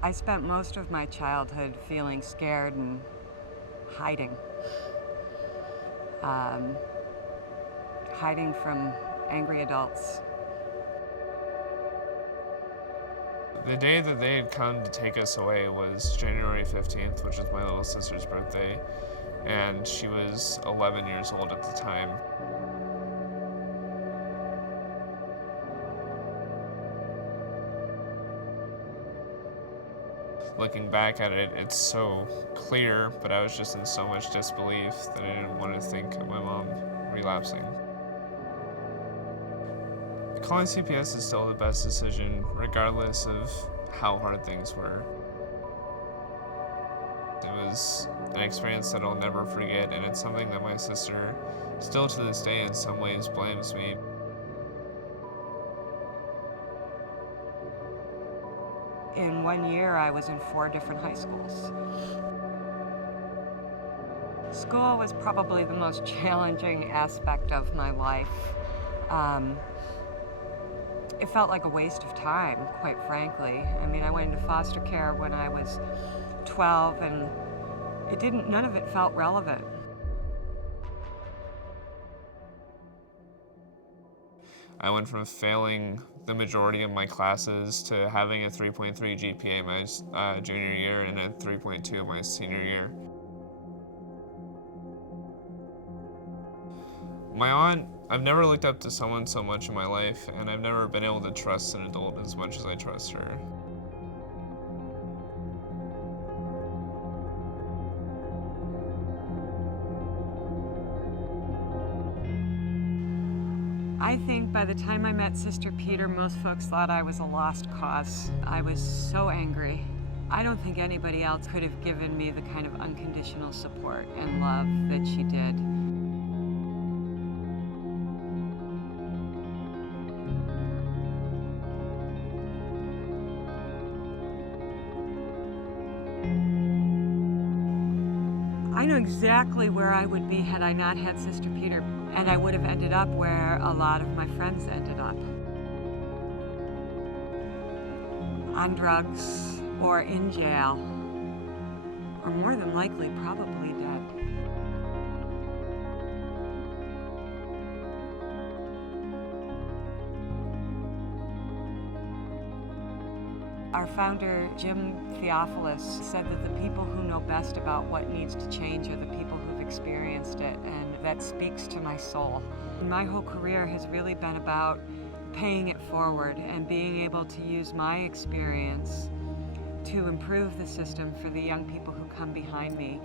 I spent most of my childhood feeling scared and hiding. Hiding from angry adults. The day that they had come to take us away was January 15th, which is my little sister's birthday, and she was 11 years old at the time. Looking back at it, it's so clear, but I was just in so much disbelief that I didn't want to think of my mom relapsing. Calling CPS is still the best decision, regardless of how hard things were. It was an experience that I'll never forget, and it's something that my sister still to this day in some ways blames me. In 1 year, I was in 4 different high schools. School was probably the most challenging aspect of my life. It felt like a waste of time, quite frankly. I mean, I went into foster care when I was 12, and none of it felt relevant. I went from failing the majority of my classes to having a 3.3 GPA my junior year and a 3.2 my senior year. My aunt, I've never looked up to someone so much in my life, and I've never been able to trust an adult as much as I trust her. I think by the time I met Sister Peter, most folks thought I was a lost cause. I was so angry. I don't think anybody else could have given me the kind of unconditional support and love that she did. I know exactly where I would be had I not had Sister Peter, and I would have ended up where a lot of my friends ended up. On drugs, or in jail, or more than likely, probably dead. Our founder, Jim Theophilus, said that the people who know best about what needs to change are the people who've experienced it, and that speaks to my soul. My whole career has really been about paying it forward and being able to use my experience to improve the system for the young people who come behind me.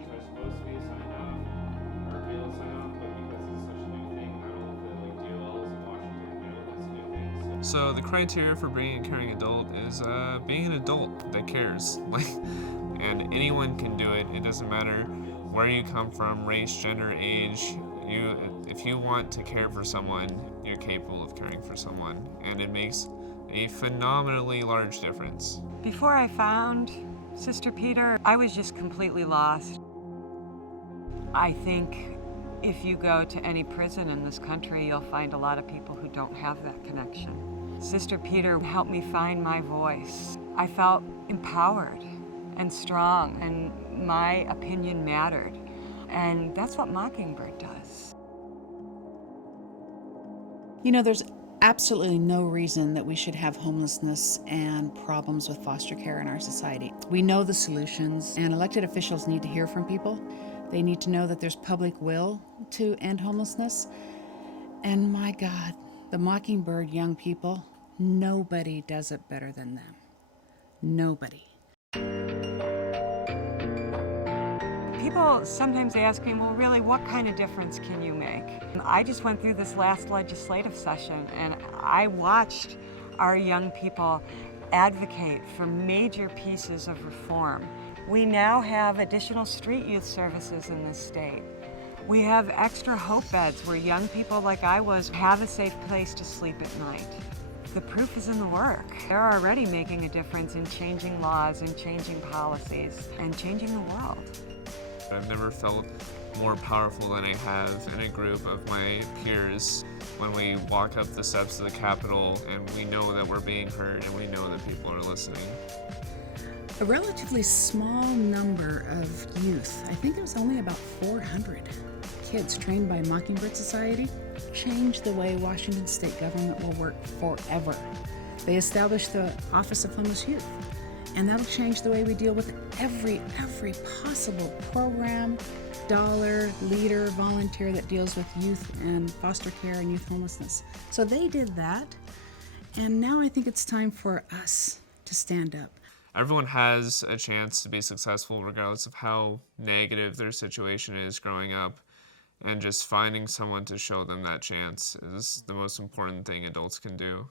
So the criteria for being a caring adult is being an adult that cares. And anyone can do it. It doesn't matter where you come from, race, gender, age. If you want to care for someone, you're capable of caring for someone. And it makes a phenomenally large difference. Before I found Sister Peter, I was just completely lost. I think if you go to any prison in this country, you'll find a lot of people who don't have that connection. Sister Peter helped me find my voice. I felt empowered and strong, and my opinion mattered. And that's what Mockingbird does. You know, there's absolutely no reason that we should have homelessness and problems with foster care in our society. We know the solutions, and elected officials need to hear from people. They need to know that there's public will to end homelessness. And my God, the Mockingbird young people, nobody does it better than them. Nobody. People sometimes ask me, well, really, what kind of difference can you make? I just went through this last legislative session, and I watched our young people advocate for major pieces of reform. We now have additional street youth services in this state. We have extra hope beds where young people like I was have a safe place to sleep at night. The proof is in the work. They're already making a difference in changing laws and changing policies and changing the world. I've never felt more powerful than I have in a group of my peers when we walk up the steps of the Capitol and we know that we're being heard and we know that people are listening. A relatively small number of youth, I think it was only about 400 kids trained by Mockingbird Society, changed the way Washington state government will work forever. They established the Office of Homeless Youth, and that'll change the way we deal with every possible program, dollar, leader, volunteer that deals with youth and foster care and youth homelessness. So they did that, and now I think it's time for us to stand up. Everyone has a chance to be successful regardless of how negative their situation is growing up, and just finding someone to show them that chance is the most important thing adults can do.